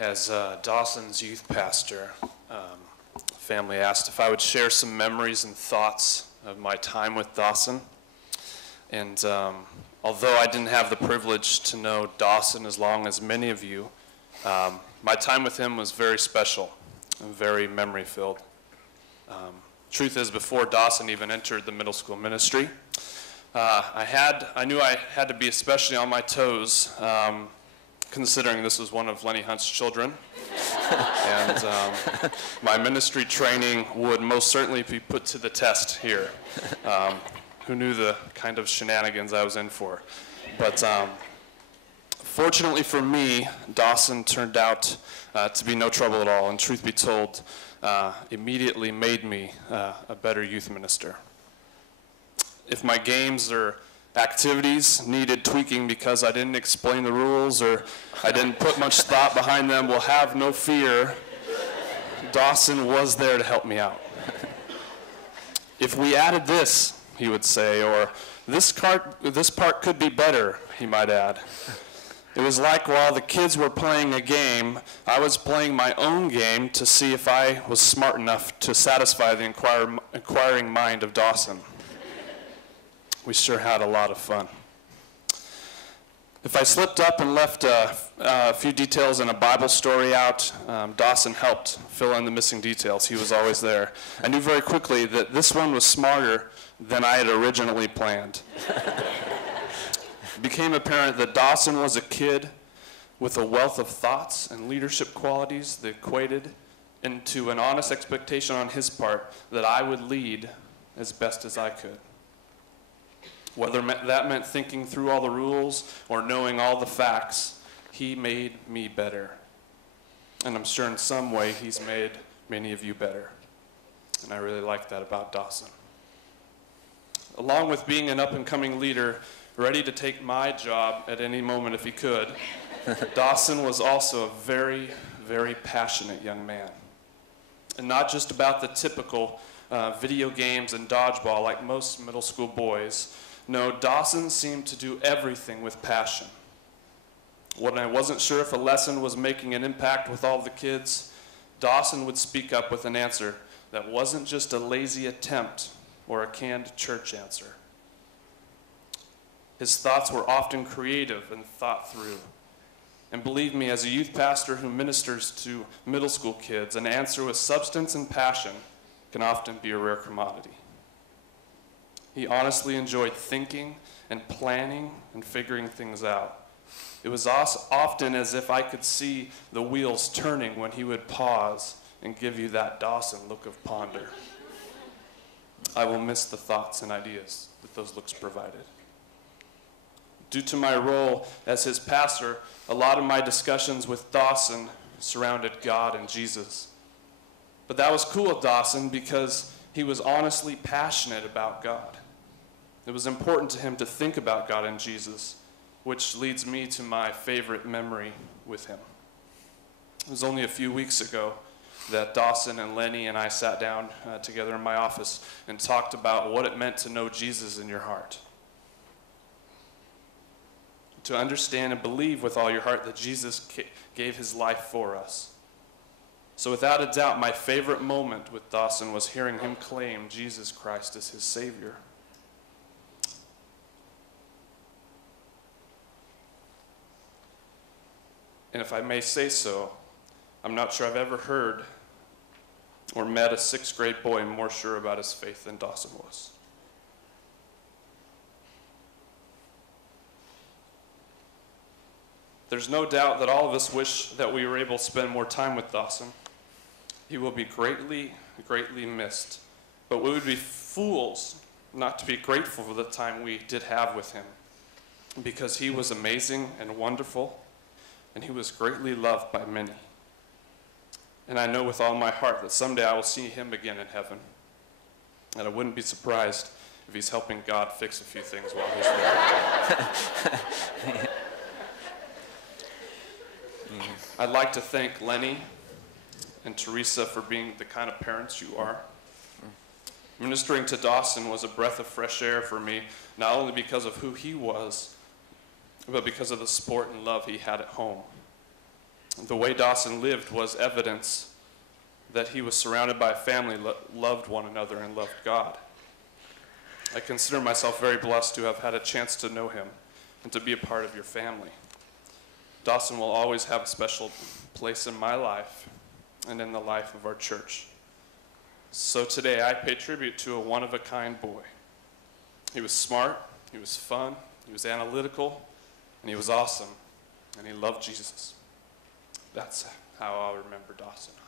As Dawson's youth pastor, family asked if I would share some memories and thoughts of my time with Dawson. And although I didn't have the privilege to know Dawson as long as many of you, my time with him was very special and very memory-filled. Truth is, before Dawson even entered the middle school ministry, I knew I had to be especially on my toes, considering this was one of Lenny Hunt's children. And my ministry training would most certainly be put to the test here. Who knew the kind of shenanigans I was in for? But fortunately for me, Dawson turned out to be no trouble at all, and truth be told, immediately made me a better youth minister. If my games or activities needed tweaking because I didn't explain the rules or I didn't put much thought behind them, well, have no fear, Dawson was there to help me out. If we added this, he would say, or this part could be better, he might add. It was like while the kids were playing a game, I was playing my own game to see if I was smart enough to satisfy the inquiring mind of Dawson. We sure had a lot of fun. If I slipped up and left a few details in a Bible story out, Dawson helped fill in the missing details. He was always there. I knew very quickly that this one was smarter than I had originally planned. It became apparent that Dawson was a kid with a wealth of thoughts and leadership qualities that equated into an honest expectation on his part that I would lead as best as I could. Whether that meant thinking through all the rules or knowing all the facts, he made me better. And I'm sure in some way he's made many of you better. And I really like that about Dawson. Along with being an up-and-coming leader, ready to take my job at any moment if he could, Dawson was also a very, very passionate young man. And not just about the typical video games and dodgeball like most middle school boys. No, Dawson seemed to do everything with passion. When I wasn't sure if a lesson was making an impact with all the kids, Dawson would speak up with an answer that wasn't just a lazy attempt or a canned church answer. His thoughts were often creative and thought through. And believe me, as a youth pastor who ministers to middle school kids, an answer with substance and passion can often be a rare commodity. He honestly enjoyed thinking and planning and figuring things out. It was often as if I could see the wheels turning when he would pause and give you that Dawson look of ponder. I will miss the thoughts and ideas that those looks provided. Due to my role as his pastor, a lot of my discussions with Dawson surrounded God and Jesus. But that was cool with Dawson because he was honestly passionate about God. It was important to him to think about God and Jesus, which leads me to my favorite memory with him. It was only a few weeks ago that Dawson and Lenny and I sat down together in my office and talked about what it meant to know Jesus in your heart. To understand and believe with all your heart that Jesus gave his life for us. So without a doubt, my favorite moment with Dawson was hearing him claim Jesus Christ as his Savior. And if I may say so, I'm not sure I've ever heard or met a 6th grade boy more sure about his faith than Dawson was. There's no doubt that all of us wish that we were able to spend more time with Dawson. He will be greatly, greatly missed. But we would be fools not to be grateful for the time we did have with him, because he was amazing and wonderful, and he was greatly loved by many. And I know with all my heart that someday I will see him again in heaven. And I wouldn't be surprised if he's helping God fix a few things while he's there. I'd like to thank Lenny and Teresa for being the kind of parents you are. Ministering to Dawson was a breath of fresh air for me, not only because of who he was, but because of the support and love he had at home. The way Dawson lived was evidence that he was surrounded by a family that loved one another and loved God. I consider myself very blessed to have had a chance to know him and to be a part of your family. Dawson will always have a special place in my life and in the life of our church. So today I pay tribute to a one-of-a-kind boy. He was smart, he was fun, he was analytical, and he was awesome, and he loved Jesus. That's how I'll remember Dawson Hunt.